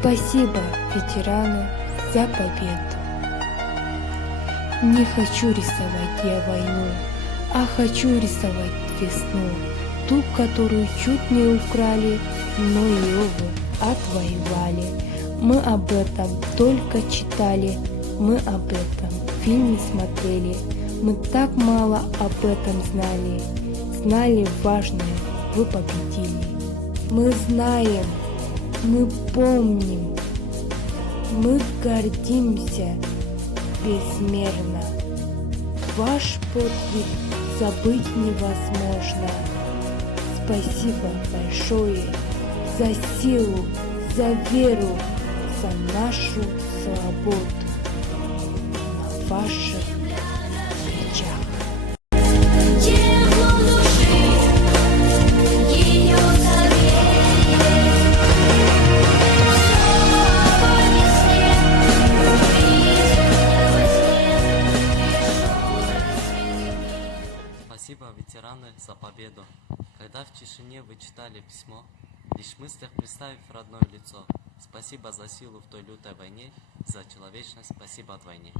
Спасибо, ветераны, за победу. Не хочу рисовать я войну, а хочу рисовать весну, ту, которую чуть не украли, но ее вы отвоевали. Мы об этом только читали, мы об этом фильмы смотрели, мы так мало об этом знали. Знали важное, вы победили. Мы знаем, мы помним, мы гордимся безмерно. Ваш подвиг забыть невозможно. Спасибо большое за силу, за веру, за нашу свободу на ваших плечах. Спасибо, ветераны, за победу. Когда в тишине вы читали письмо, лишь в мыслях представив родное лицо. Спасибо за силу в той лютой войне, за человечность, спасибо от войне.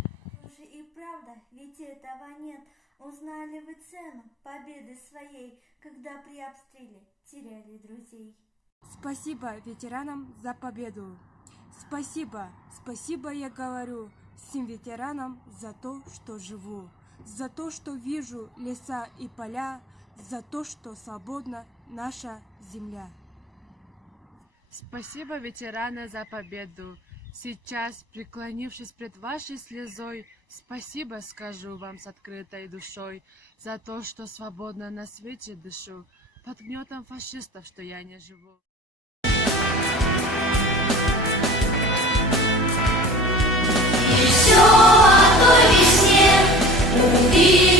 Уже и правда, ведь этого нет. Узнали вы цену победы своей, когда при обстреле теряли друзей. Спасибо ветеранам за победу. Спасибо, спасибо я говорю всем ветеранам за то, что живу, за то, что вижу леса и поля, за то, что свободна наша земля. Спасибо, ветераны, за победу. Сейчас, преклонившись пред вашей слезой, спасибо скажу вам с открытой душой за то, что свободно на свете дышу, под гнетом фашистов, что я не живу. И все о той весне увидишь.